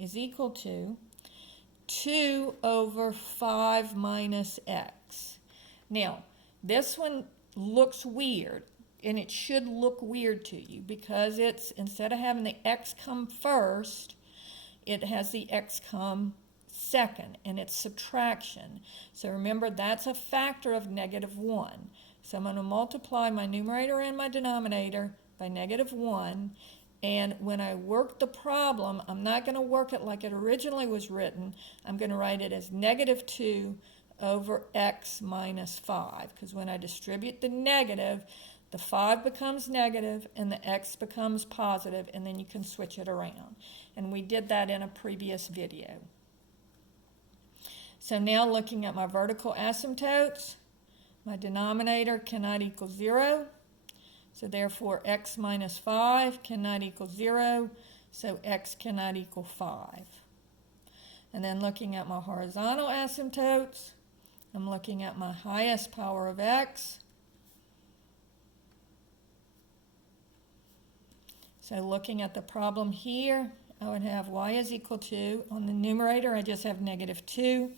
is equal to 2 over 5 minus x. Now, this one looks weird, and it should look weird to you because it's, instead of having the x come first, it has the x come second, and it's subtraction. So remember, that's a factor of -1. So I'm going to multiply my numerator and my denominator by -1. And when I work the problem, I'm not going to work it like it originally was written. I'm going to write it as -2 over x minus 5. Because when I distribute the negative, the 5 becomes negative and the x becomes positive, and then you can switch it around. And we did that in a previous video. So now looking at my vertical asymptotes, my denominator cannot equal 0. So therefore x minus 5 cannot equal 0. So x cannot equal 5. And then looking at my horizontal asymptotes, I'm looking at my highest power of x. So looking at the problem here, I would have y is equal to, on the numerator I just have -2.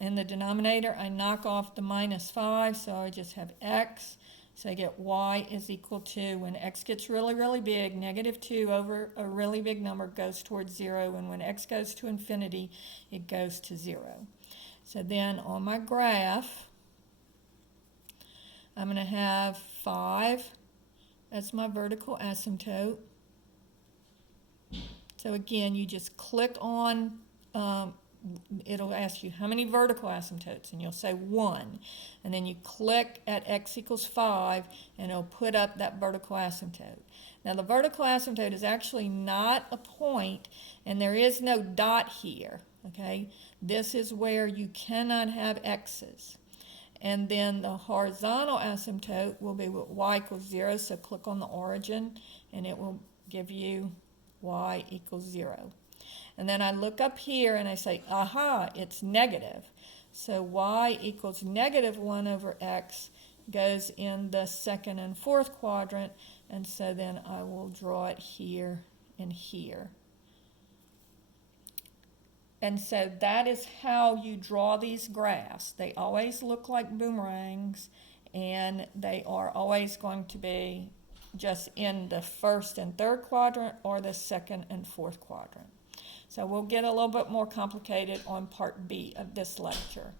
In the denominator I knock off the minus 5, so I just have x. So I get y is equal to, when x gets really, really big, -2 over a really big number goes towards 0, and when x goes to infinity, it goes to 0. So then on my graph, I'm going to have 5 as my vertical asymptote. So again, you just click on, it'll ask you how many vertical asymptotes, and you'll say 1. And then you click at x equals 5, and it'll put up that vertical asymptote. Now the vertical asymptote is actually not a point, and there is no dot here, okay? This is where you cannot have x's. And then the horizontal asymptote will be with y equals 0, so click on the origin, and it will give you y equals 0. And then I look up here and I say, aha, it's negative. So y equals -1 over x goes in the second and fourth quadrant, and so then I will draw it here and here. And so that is how you draw these graphs. They always look like boomerangs, and they are always going to be just in the first and third quadrant or the second and fourth quadrant. So we'll get a little bit more complicated on part B of this lecture.